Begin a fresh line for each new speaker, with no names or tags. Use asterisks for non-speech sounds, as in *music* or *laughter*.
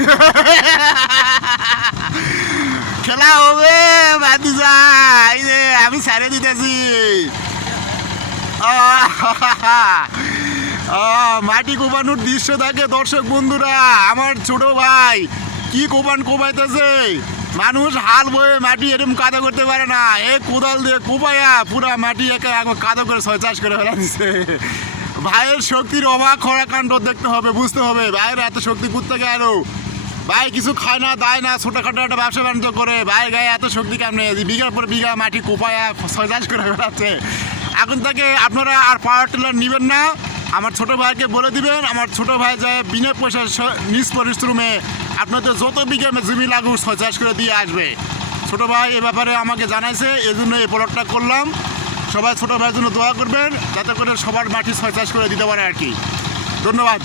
*laughs* খেলা হবে এই যে, আমি সারে দিতেছি। *laughs* মাটি কোপানোর দৃশ্য থাকে দর্শক বন্ধুরা, আমার ছোট ভাই কি কোপান কোপাইতেছে? মানুষ হাল বয়ে মাটি এরকম কাদা করতে পারে না। এ কোদাল দিয়ে কোপায়া পুরা মাটি একে একবার কাদা করে ছয় চাষ করে ফেলা ভাইয়ের শক্তির অবাক খরা কাণ্ড দেখতে হবে, বুঝতে হবে। ভাইয়ের এত শক্তি করতে গেল ভাই, কিছু খায় না, দায় না, ছোটখাটো একটা ব্যবসা বাণিজ্য করে। ভাইয়ের গায়ে এত শক্তি কেমনে? বিঘার পর বিঘা মাটি কোপায়া চাষ করে ফেলাচ্ছে এখন থেকে আপনারা আর পাওয়ার টিলার নেবেন না। আমার ছোট ভাইকে বলে দিবেন, আমার ছোট ভাই যায় বিনা পয়সা নিজ পরিশ্রমে আপনাদের যত বিঘা জমি লাগুক ছয় চাষ করে দিয়ে আসবে। ছোট ভাই এ ব্যাপারে আমাকে জানাইছে এই জন্য এই প্লটটা করলাম। সবাই ছোট ভাইয়ের জন্য দোয়া করবেন, যাতে করে সবার মাটি ছয় চাষ করে দিতে পারে আর কি। ধন্যবাদ।